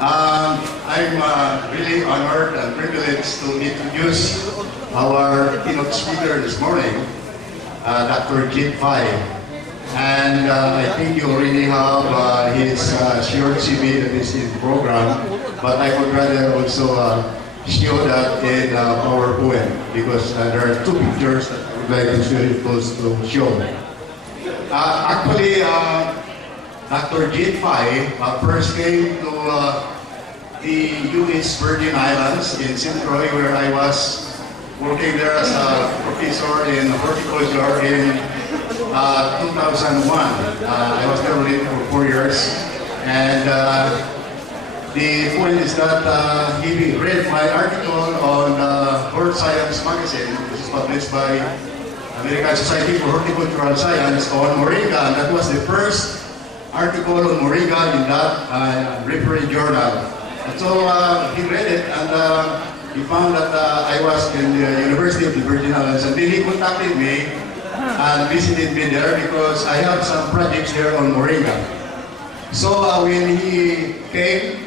I'm really honored and privileged to introduce our keynote speaker this morning, Dr. Jed Fahey. And I think you already have his short CV that is in the program, but I would rather also show that in PowerPoint because there are two pictures that I would like to show. Actually, Dr. Jed Fahey first came to the U.S. Virgin Islands in St. Croix, where I was working there as a professor in horticulture in 2001. I was there already for 4 years, and the point is that he read my article on Earth Science magazine, which is published by American Society for Horticultural Science on Moringa, and that was the first article on Moringa in that referee journal. And so he read it, and he found that I was in the University of the Virgin Islands, and then he contacted me and visited me there because I have some projects there on Moringa. So when he came,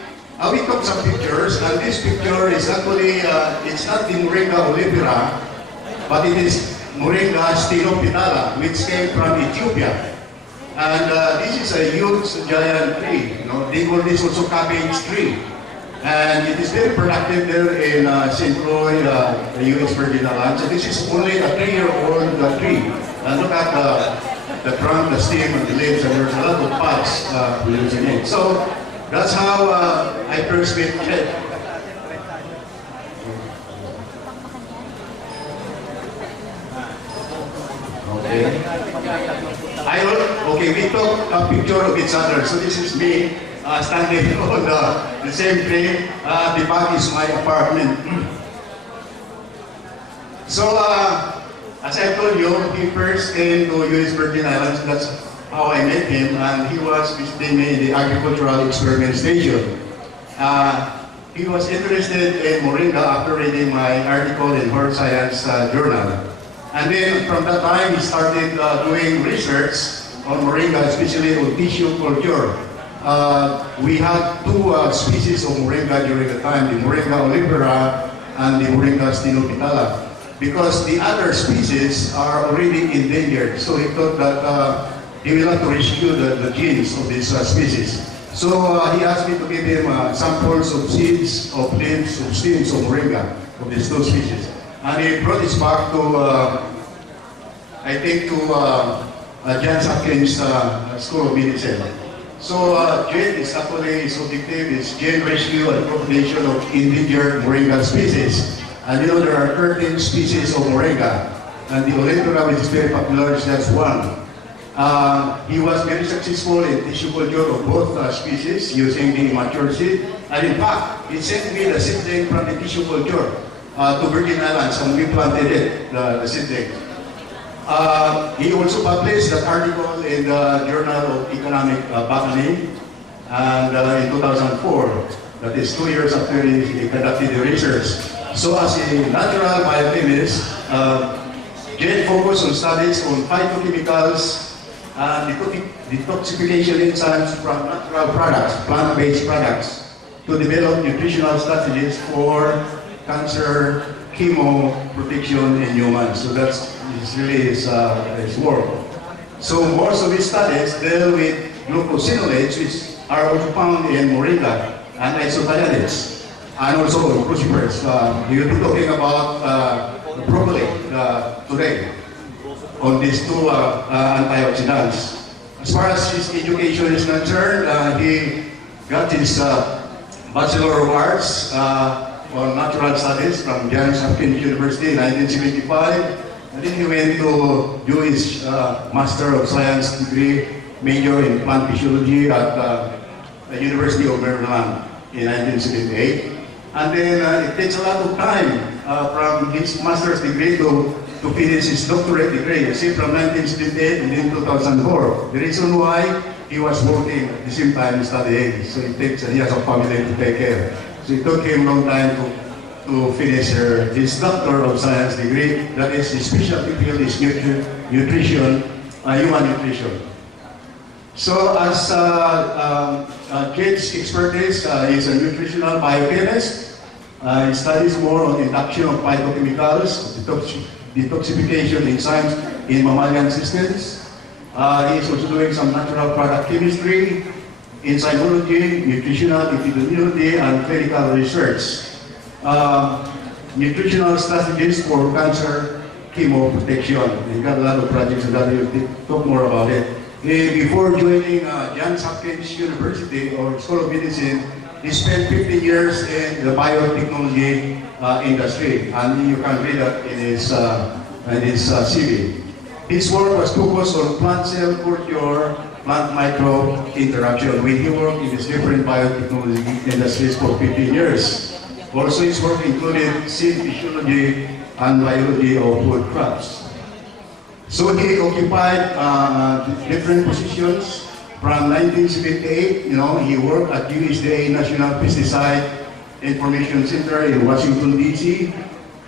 we took some pictures, and this picture is actually, it's not the Moringa olivera, but it is Moringa stylopitala, which came from Ethiopia. And this is a huge, giant tree. You know, they call this also cabbage tree. And it is very productive there in St. Croix, the U.S. Virgin Islands. So this is only a 3-year-old tree. And look at the trunk, the stem, and the leaves, and there's a lot of pods producing it. So that's how I first met Jed. Okay, we took a picture of each other. So this is me standing on the same tree. The back is my apartment. So as I told you, he first came to U.S. Virgin Islands. That's how I met him, and he was visiting me in the agricultural experiment station. He was interested in Moringa after reading my article in Earth Science journal. And then from that time, he started doing research on Moringa, especially on tissue culture. We had two species of Moringa during the time, the Moringa olivera and the Moringa stylopitala, because the other species are already endangered. So he thought that he will have to rescue the genes of these species. So he asked me to give him samples of seeds, of leaves, of stems of Moringa, of these two species. And he brought this back to, I think, to Hopkins School of Medicine. So Jed is actually, his objective is gene rescue and propagation of endangered Moringa species. And you know there are 13 species of Moringa, and the olivera, which is very popular, is just one. He was very successful in tissue culture of both species using the immature seed. And in fact, he sent me the seedling from the tissue culture to Virgin Islands, and we planted it, the seedling. He also published that article in the Journal of Economic Botany, and in 2004, that is 2 years after he conducted the research. So as a natural biochemist, Jed focused on studies on phytochemicals and detoxification enzymes from natural products, plant-based products, to develop nutritional strategies for cancer, chemo protection in humans. So that's really his work. So most of his studies deal with glucosinolates, which are also found in Moringa, and isocyanates, and also crucifers. We'll be talking about broccoli today on these two antioxidants. As far as his education is concerned, he got his Bachelor of Arts on Natural Studies from Johns Hopkins University in 1975. And then he went to do his Master of Science degree, major in plant physiology at the University of Maryland in 1978. And then it takes a lot of time from his master's degree to finish his doctorate degree, you see, from 1978 and then 2004. The reason why he was working at the same time studying, so it takes, he has a family to take care. So it took him a long time to finish his Doctor of Science degree. That is, his specialty field is nutrition, human nutrition. So as Jed's expertise is a nutritional biochemist. He studies more on induction of phytochemicals, detoxification enzymes in mammalian systems. He is also doing some natural product chemistry, enzymology, nutritional epidemiology, and clinical research. Nutritional strategies for cancer chemoprotection. He got a lot of projects and that he'll talk more about it. Before joining Johns Hopkins University or School of Medicine, he spent 15 years in the biotechnology industry, and you can read that in his CV. His work was focused on plant cell culture, plant microbe interaction. When he worked in these different biotechnology industries for 15 years. Also, his work included seed physiology and biology of food crops. So he occupied different positions. From 1978, he worked at USDA National Pesticide Information Center in Washington, D.C.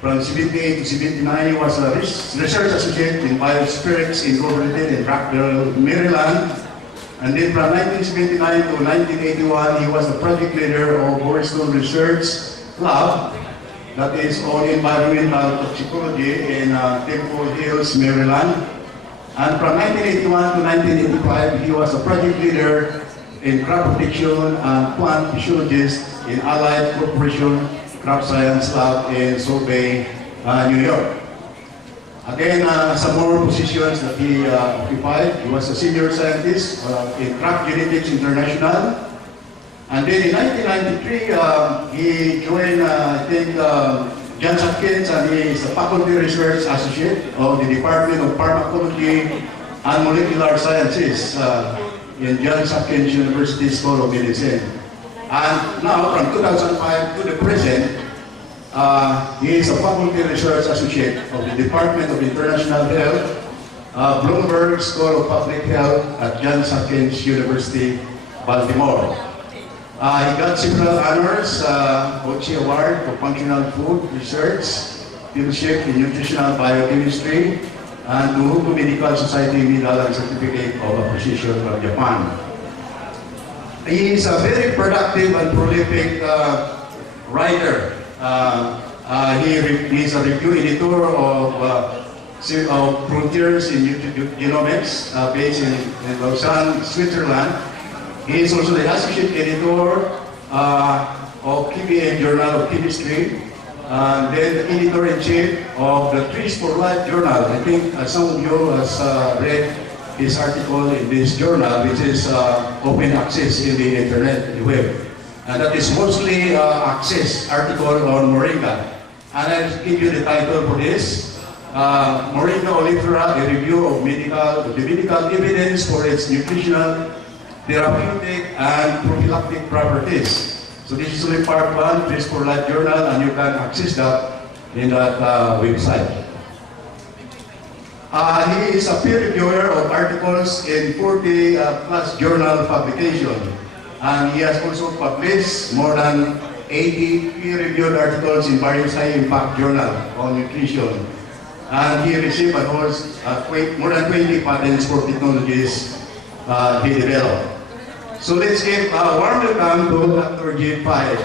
From 78 to 79, he was a research associate in Biospirits Incorporated in Rockville, Maryland. And then from 1979 to 1981, he was the project leader of Boriston Research Lab, that is on environmental toxicology in Temple Hills, Maryland. And from 1981 to 1985, he was a project leader in crop protection and plant physiologist in Allied Corporation Crop Science Lab in South Bay, New York. Again, some more positions that he occupied. He was a senior scientist in Crop Genetics International. And then in 1993, he joined, Johns Hopkins, and he is the Faculty Research Associate of the Department of Pharmacology and Molecular Sciences in Johns Hopkins University School of Medicine. And now, from 2005 to the present, he is a Faculty Research Associate of the Department of International Health, Bloomberg School of Public Health at Johns Hopkins University, Baltimore. He got several honors, OCHI Award for Functional Food Research, Fellowship in Nutritional Biochemistry, and Tohoku Medical Society Medal and Certificate of Appreciation from Japan. He is a very productive and prolific writer. He is a review editor of Frontiers in Genomics, based in Lausanne, Switzerland. He is also the associate editor of KBM Journal of Chemistry, and then the editor-in-chief of the Trees for Life Journal. I think some of you have read his article in this journal, which is open access in the internet, the web. And that is mostly access article on Moringa. And I'll give you the title for this. Moringa olifera, a review of the medical evidence for its nutritional, therapeutic, and prophylactic properties. So this is only part 1, Trees for Life Journal, and you can access that in that website. He is a peer reviewer of articles in 40 plus journal publications. And he has also published more than 80 peer-reviewed articles in various high-impact journals on nutrition. And he received and holds more than 20 patents for technologies he developed. So let's give a warm welcome to Dr. Jed Fahey.